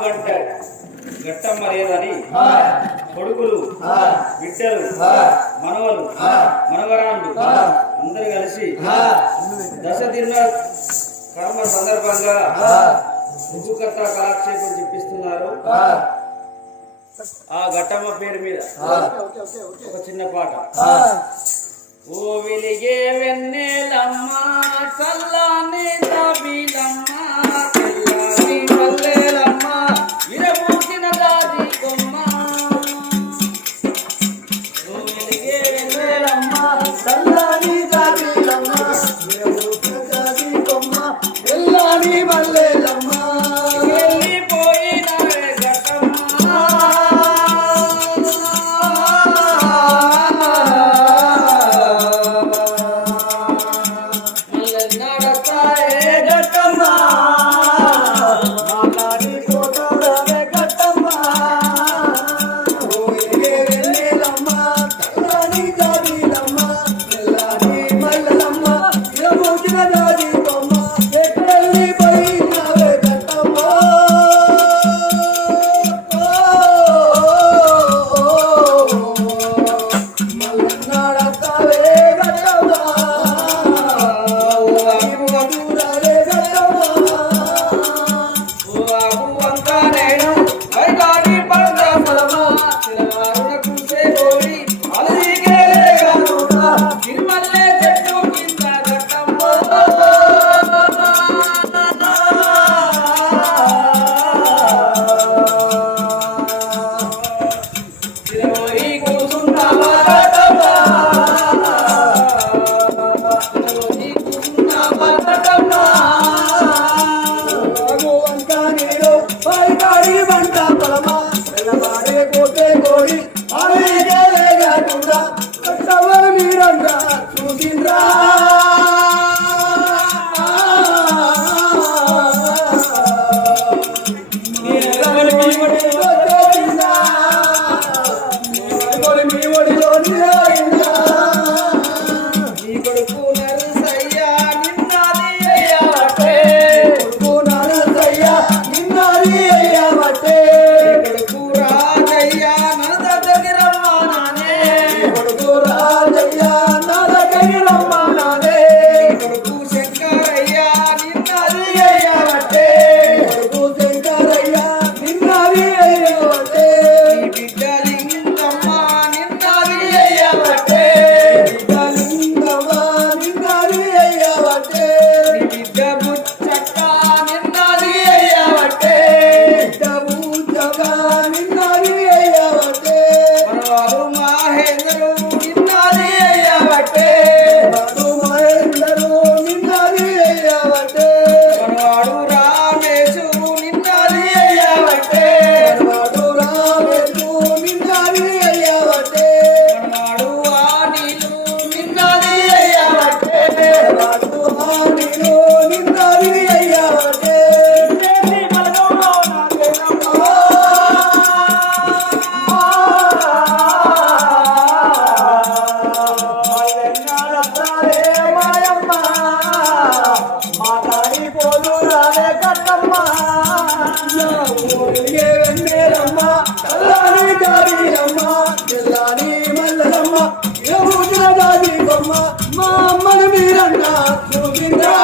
గంట ఘట్టం మరేదని కొడుకులు బిడ్డలు మనవలు మనవరాండు అందరు కలిసి దశ తిన్న కర్మ సందర్భంగా ఉగ్గుకర్త కళాక్షేపం చెప్పిస్తున్నారు. ఆ. ఘట్టమ్మ పేరు మీద ఒక చిన్న పాట. ఓ విలిగే వెన్నెలమ్మ చల్లానే మీరంగా కట్టవరు మీరంగా చూసిండ్రా. మీరంగా మల్లమ్మ అల్లాని దారిమ్మ ఎల్లాని మల్లమ్మ ఏ రోజున దాది బొమ్మ మా అమ్మను మీరన్నా చూపిందా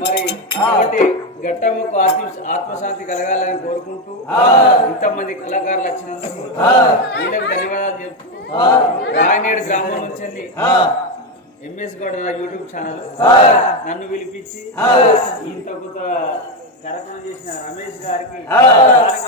మరి కాబట్టి ఆత్మ ఆత్మశాంతి కలగాలని కోరుకుంటూ ఇంతమంది కళాకారులు వచ్చినందుకు వీళ్ళకి ధన్యవాదాలు చెప్తూ రాయనేడు గ్రామం నుంచి ఎంఎస్ గౌడ యూట్యూబ్ ఛానల్. నన్ను పిలిపించి ఇంత కొత్త కార్యక్రమం చేసిన రమేష్ గారికి